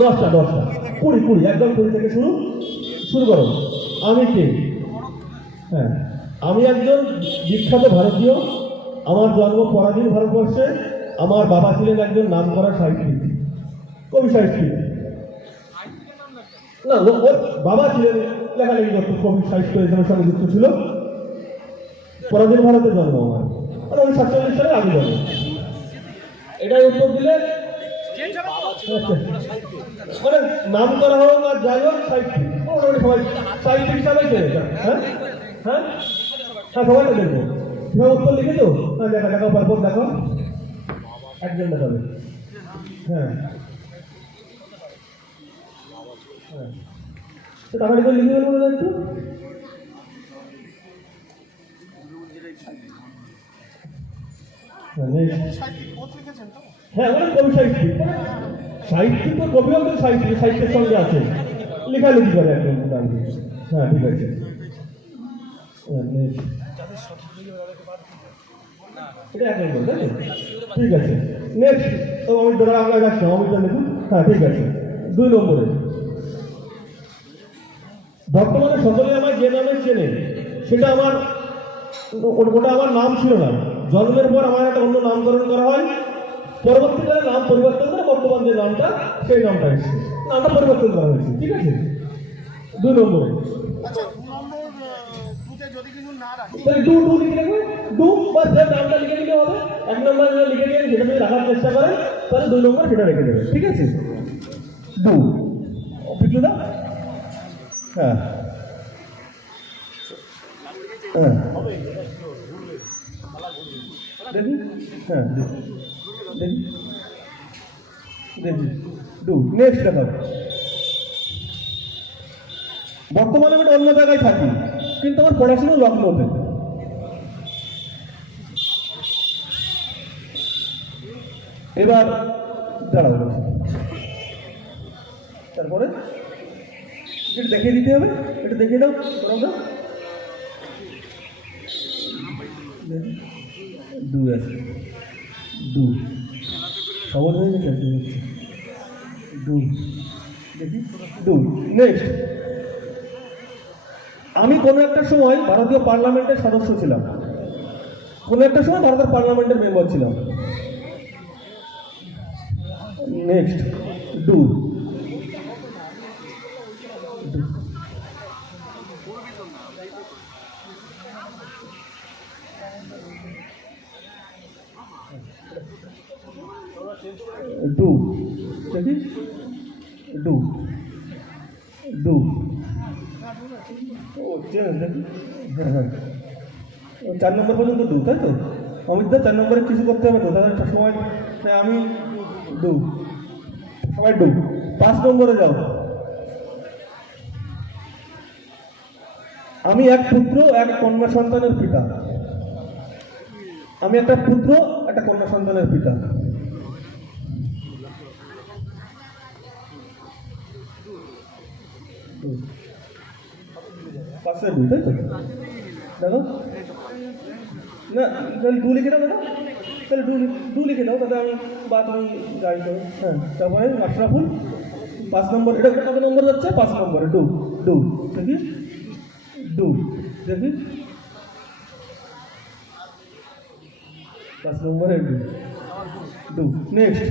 10টা 20 20 একদম 20 থেকে শুরু করো। আমি কে? হ্যাঁ, আমি একজন বিখ্যাত ভারতীয়। আমার জন্ম পরাধীন ভারতবর্ষে। আমার বাবা ছিলেন একজন নামকরা সাহিত্যিক, কবি সাহিত্যিক। না, ওর বাবা ছিলেন লেখালেখি করত, কবি সাহিত্য এখানে সঙ্গে যুক্ত ছিল। পরাধীন ভারতে জন্ম আমার, 1947 সালে আমি জন্ম। এটাই উত্তর দিলে মানে নাম করা হোক আর যাই হোক সাহিত্যিক, মোটামুটি সবাই সাহিত্যিক হিসাবে চেনে। হ্যাঁ হ্যাঁ হ্যাঁ, সবাই তো দেখবো। উত্তর লিখেছো? হ্যাঁ, দেখাও পারবো, দেখো একজন দেখাবে। হ্যাঁ হ্যাঁ, তাহলে করে লিখে গেল না একটু। হ্যাঁ, মানে কবি সাহিত্যিক, সাহিত্যিক তো কবিও তো সাহিত্যের সঙ্গে আছে, লেখালেখি করে একদম। হ্যাঁ, ঠিক আছে। এটা 1 নম্বর, তাই তো? ঠিক আছে। নেক্সট অমিত দাদা, আমরা রাখছি অমিত লিখুন। হ্যাঁ, ঠিক আছে। 2 নম্বরে, বর্তমানে সকলে আমার যে নামে চেনে সেটা আমার, ওটা আমার নাম ছিল না। জন্মের পর আমার একটা অন্য নামকরণ করা হয়, পরবর্তীকালে নাম পরিবর্তন করে বর্তমান যে নামটা, সেই নামটা এসেছে, নামটা পরিবর্তন করা হয়েছে। ঠিক আছে। 2 নম্বরে ডু লিখে রাখবে। ডু বা যে নামটা লিখে দিলে হবে। 1 নম্বরে যেটা লিখে দিয়ে সেটা যদি রাখার চেষ্টা করেন তাহলে 2 নম্বর সেটা রেখে দেবে। ঠিক আছে। ডু লিখলে দাও। হ্যাঁ হ্যাঁ, দেখি। হ্যাঁ, দেখি দেখি। ডু। নেক্সট দেখাও। বর্তমানে আমি অন্য জায়গায় থাকি, কিন্তু আমার পড়াশোনা লখনৌতে। এবার দাঁড়াও, তারপরে এটা দেখিয়ে দিতে হবে। এটা দেখিয়ে দাও তোমরা। ডু আছে, ডু খবর হয়ে গেছে। ডু দেখি। ডু। নেক্সট, আমি কোনো একটা সময় ভারতীয় পার্লামেন্টের সদস্য ছিলাম, কোনো একটা সময় ভারতের পার্লামেন্টের মেম্বার ছিলাম। Next, do. ডু দেখি। Do do. ও দেখি। হ্যাঁ হ্যাঁ, 4 নম্বর পর্যন্ত ডু, তাই তো? অমিত দা 4 নম্বরে কিছু করতে হবে তো, তাহলে একটা সময় আমি ডু, সবাই ডু। 5 নম্বরে যাও। আমি এক পুত্র এক কন্যা সন্তানের পিতা। আমি একটা পুত্র একটা কন্যা সন্তানের পিতা। পাশে ডু, তাই তো? দেখো না, তাহলে ডু লিখে দাও দাদা। তাহলে ডু লিখে দাও দাদা, আমি বা তুমি গাড়ি করো। হ্যাঁ, তারপরে আশরাফুল 5 নম্বর। এটা কত নম্বর যাচ্ছে? 5 নম্বরে ডু। ডু দেখি। ডু দেখি। 5 নম্বরে ডু। ডু। নেক্সট,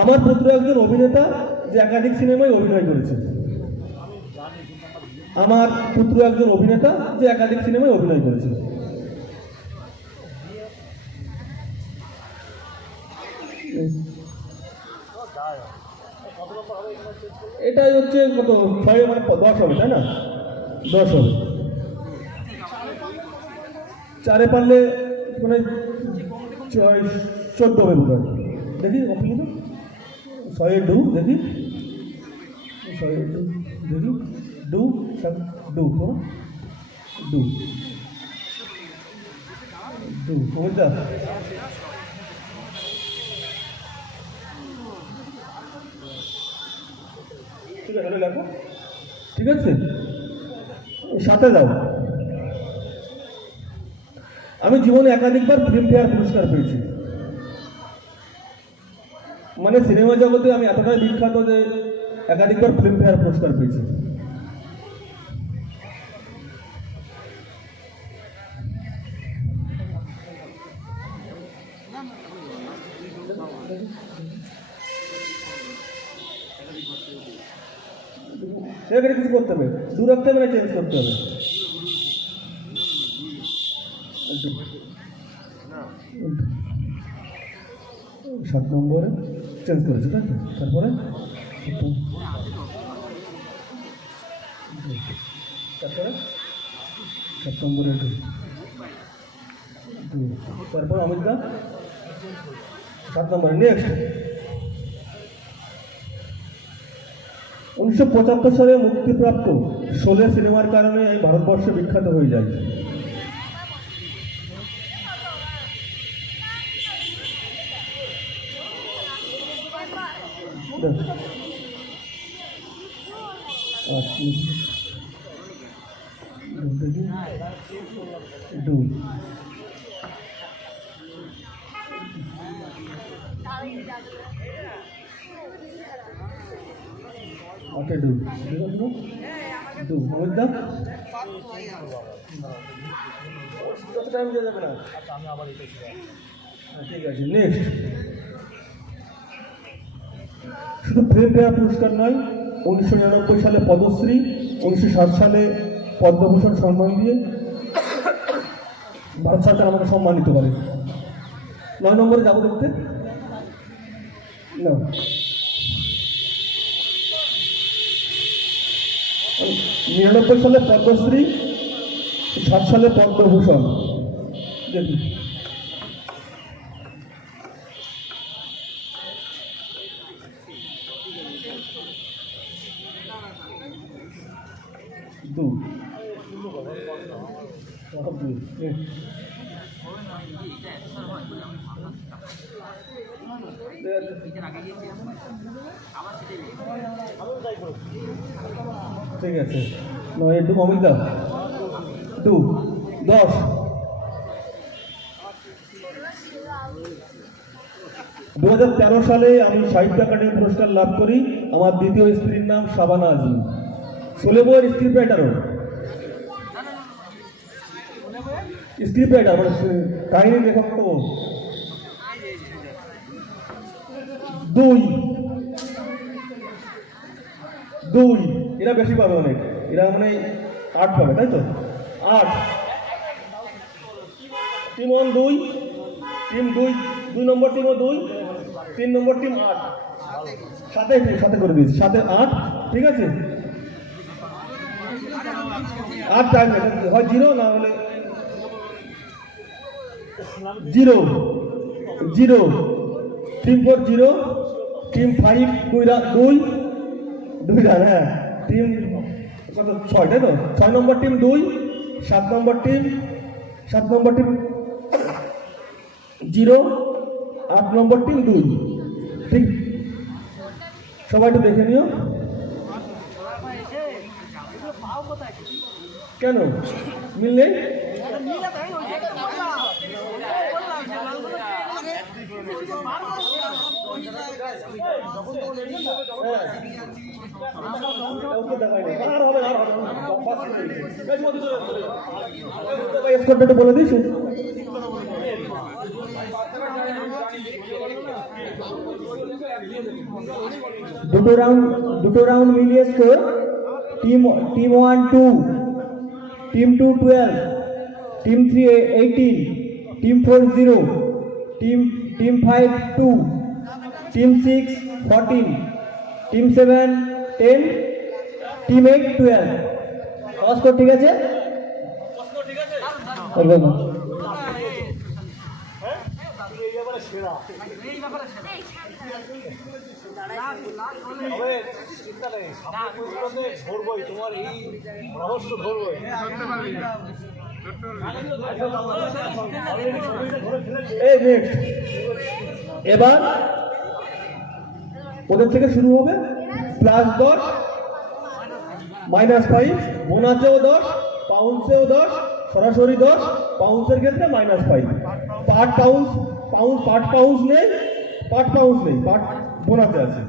আমার পুত্র একজন অভিনেতা যে একাধিক সিনেমায় অভিনয় করেছে। আমার পুত্র একজন অভিনেতা যে একাধিক সিনেমায় অভিনয় করেছে। এটাই হচ্ছে কত? 6 মানে 10 হবে, তাই না? 10 হবে। 4-এ পারলে মানে 14 হবে বোধ হয়। দেখি কমপ্লিট। 6-এ ডু দেখি। 6-এ ডু দেখি। ডু ডু ডু ডু বুঝা। ঠিক আছে, লেখো। ঠিক আছে, 7-এ যাও। আমি জীবনে একাধিকবার ফিল্মফেয়ার পুরস্কার পেয়েছি। মানে সিনেমা জগতে আমি এতটাই বিখ্যাত যে একাধিকবার ফিল্মফেয়ার পুরস্কার পেয়েছি। এখানে কিছু করতে হবে, দূর রাখতে হবে না চেঞ্জ করতে হবে। 7 নম্বরে চেঞ্জ করেছে, তাই তারপরে তারপরে 7 নম্বরে তারপর অমিত দা 7 নম্বরে। নেক্সট 1975 সালে মুক্তিপ্রাপ্ত শোলে সিনেমার কারণে এই ভারতবর্ষে বিখ্যাত হয়ে যায়। Okay, do. Do. Amit da? কত টাইম দিয়ে যাবে না? আমি আবার ঠিক আছে। নেক্সট, শুধু ফিল্মফেয়ার পুরস্কার নয়, 1999 সালে পদ্মশ্রী, 1960 সালে পদ্মভূষণ সম্মান দিয়ে ভারত সরকার আমাকে সম্মানিত করে। 9 নম্বরে যাবো দেখতে না, 99 সালে পদ্মশ্রী, 60 সালে পদ্মভূষণ। দেখুন ঠিক আছে। নয় একটু অমিত দা 10। 2013 সালে আমি সাহিত্য একাডেমি পুরস্কার লাভ করি। আমার দ্বিতীয় স্ত্রীর নাম শাবানা আজমি, শোলে বইয়ের স্ক্রিপ্ট রাইটারও, স্ক্রিপ্ট রাইটার মানে কাহিনী লেখক তো। 2 এরা বেশি পাবে অনেক, এরা মানে 8 পাবে, তাই তো 8। টিম 1 2, টিম 2 নম্বর টিমও 2, 3 নম্বর টিম 8, সাথে করে দিয়েছি, 7 8, ঠিক আছে। 8 টাইম হয় 0 না হলে 0 0, টিম 4 0, টিম 5 2 রান, হ্যাঁ টিম কত 6, তাই তো 6 নম্বর টিম 2, 7 নম্বর টিম 0, 8 নম্বর টিম 2, ঠিক। সবাই একটু দেখে নিও। কেন মিল নেই? বলে দিস দুটো রাউন্ড মিলিয়ে score, team 1 2, team 2 12, team 3 18, team 4 0, team 5 2, team 6 14, team 7 10, team 8 12। Score ঠিক আছে? এবার ওদের থেকে শুরু হবে +10, -5, বোনাসেও 10, পাউন্ডসেও 10, সরাসরি 10, পাউন্ডসের ক্ষেত্রে -5। পার্ট পাউন্ডস নেই, পাট পাউস নেই, পাট বোনাতে আছে।